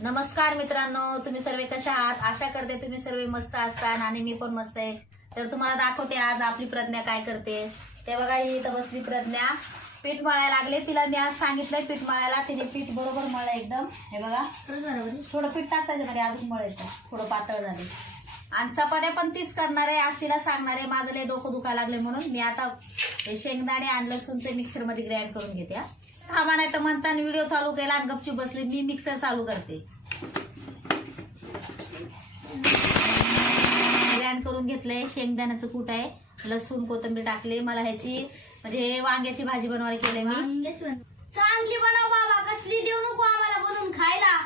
नमस्कार मित्रांनो तुम्ही सर्व कशा आहात? आशा करते तुम्ही सर्व मस्त असताना आणि मी पण मस्त आहे. तर तुम्हाला दाखवते आज आपली प्रज्ञा काय करते. ते बघा ही इथं बसली प्रज्ञा. पीठ मळायला लागले. तिला मी आज सांगितलंय पीठ मळायला. तिने पीठ बरोबर मळलं एकदम. हे बघा. थोडं पीठ टाक म्हणजे अजून मळायचं. थोडं पातळ झाले. आणि चपात्या पण तीच करणार आहे. आज तिला सांगणार आहे माझं लय डोकं दुखायला लागले म्हणून. मी आता हे शेंगदाणे आणि लसूणचे मिक्सरमध्ये ग्राइंड करून घेते हा. थांबा नाही तर म्हणताना व्हिडिओ चालू केला आणि गपचूप बसली. मी मिक्सर चालू करते. ग्राइंड करून घेतलंय. शेंगदाण्याचं कूट आहे. लसूण कोथिंबीर टाकले. मला ह्याची म्हणजे हे वांग्याची भाजी बनवायला केले मी. चांगली बनव बाबा. कसली देऊ नको आम्हाला बनवून खायला.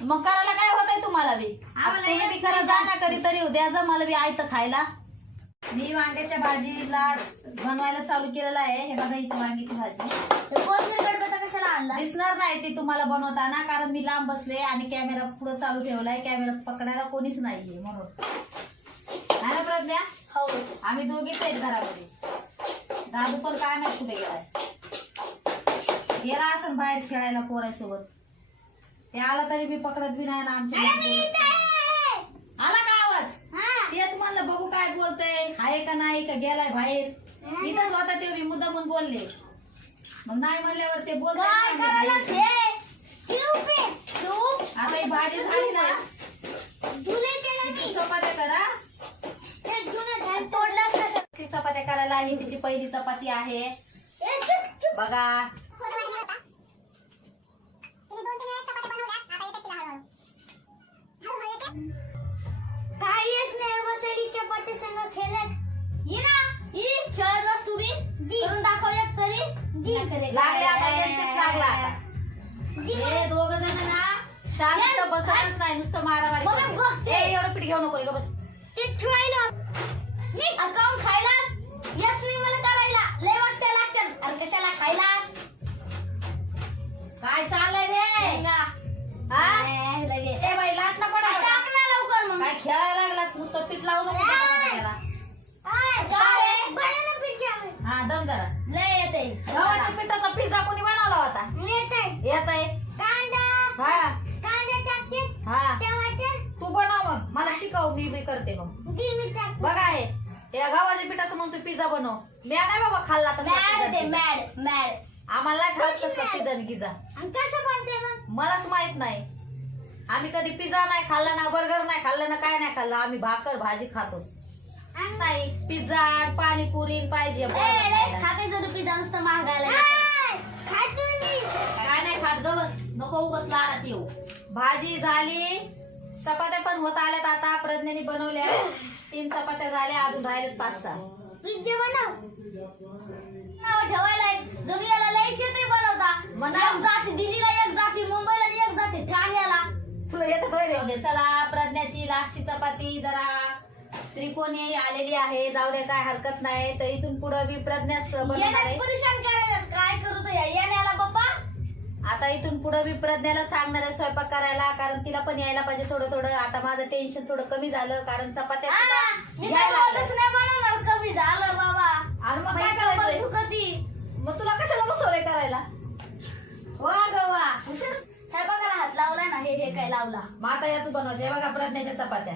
मग करायला काय होत आहे तुम्हाला बी? आम्हाला तुम्ही बी येत करा नाही जा ना कधी तरी उद्या जा मला बी आयतं खायला. मी वांग्याच्या भाजीला बनवायला चालू केलेलं आहे. हे बघा इथे वांग्याची भाजी. कोथमीर कशाला आणला? दिसणार नाही ती तुम्हाला बनवताना कारण मी लांब बसले आणि कॅमेरा पुढे चालू ठेवलाय. कॅमेरा पकडायला कोणीच नाहीये म्हणून. आहे ना प्रज्ञा? हो. आम्ही दोघीच आहेत घरामध्ये. दादू पण काय नाही कुठे गेलाय. गेला असं बाहेर खेळायला पोरासोबत. ते आला तरी मी पकडत बी नाही ना आमच्या म्हणलं बघू काय बोलतय? आहे का नाही का गेलाय बाहेर? इथंच होता ते मी मुद्दा म्हणून बोलले. मग नाही म्हणल्यावर ते बोलतंय काय ना करायला आम्ही बाहेर. तू पे. तू? आता ही भाजी झाली ना. चपात्या करा. चपात्या करायला ही तिची पहिली चपाती आहे. बघा. चपाती संग खेळत. ये ना. ये खेळत बस तुम्ही करून दाखव एक तरी. लागले आता यांचेच लागला आता. हे दोघ जण ना शांत बसतच नाही. नुसतं मारामारी मला करते. बघते. ए, एवढं पीठ घेऊ नको ग बस. ते खायलास? यस नाही मला गव्हाच्या पिठाचा पिझ्झा कोणी बनवला होता? येते आहे कांदा. हा. हा. तू बनव मग. मला शिकव मी बी करते मग. मी बघा आहे या गव्हाच्या पिठाचं मग तू पिझ्झा बनव. मी नाही बाबा खाल्ला मॅड आम्हाला नाही खात mad? पिझ्झा आणि गिझा मलाच माहीत नाही. आम्ही कधी पिझ्झा नाही खाल्ला ना बर्गर नाही खाल्लं ना काय नाही खाल्लं. आम्ही भाकर भाजी खातो. पिझ्झा पाणीपुरी पाहिजे. खाते जर पिझ्झा नुसतं महागायला. काय नाही खात ग बस. नको उगस लाडात येऊ. भाजी झाली. चपात्या पण होत आल्यात आता. प्रज्ञाने बनवल्या. तीन चपात्या झाल्या. अजून राहिलेत पाच सहा पिझ्झा बनव. नाव ठेवायला एक. जणू याला लय शेती बनवता. बनव. एक जाती दिल्लीला एक जाती मुंबईला आणि एक जाती ठाण्याला. तुला येतं? चला प्रज्ञाची लास्टची चपाती जरा त्रिकोणी आलेली आहे जाऊ दे काय हरकत नाही. तर इथून पुढे मी प्रज्ञाच बनवणार येण्याच आहे परेशान करायला काय करू तो या? येण्याला बाप्पा आता इथून पुढे मी प्रज्ञाला सांगणार आहे स्वयंपाक करायला कारण तिला पण यायला पाहिजे थोडं थोडं. आता माझं टेन्शन थोडं कमी झालं कारण चपात्या आ, तिला मी घ्यायला काय लागल्या. रोजच नाही बनवणार कमी झालं बाबा. आणि मग काय कंबर करायचंय? दुखती. मग तुला कशाला बसवलंय करायला? वा ग वा. हुशार. हात लावलाय ना हे हे काय लावला? मग आता या तू बनवायचे. बघा प्रज्ञाच्या चपात्या.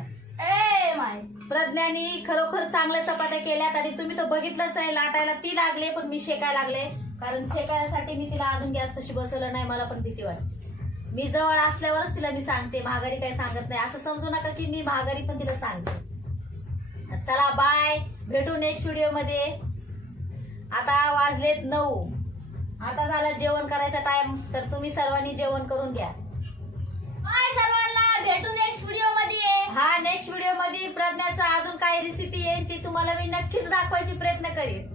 ए प्रज्ञानी खरोखर चांगल्या चपात्या केल्यात आणि तुम्ही तर बघितलंच आहे लाटायला ती लागले पण मी शेकायला लागले. कारण शेकायसाठी मी तिला अजून गॅस कशी बसवलं नाही मला पण भीती वाटते. मी जवळ असल्यावरच तिला मी सांगते महागारी काही सांगत नाही. असं समजू नका की मी महागारी पण तिला सांगते. चला बाय भेटू नेक्स्ट व्हिडिओमध्ये. आता वाजलेत नऊ. आता झाला जेवण करायचा टाइम तर तुम्ही सर्वांनी जेवण करून घ्या. नेक्स्ट व्हिडिओमध्ये प्रज्ञाचा अजून काय रेसिपी येईल ती तुम्हाला मी नक्कीच दाखवायची प्रयत्न करेन.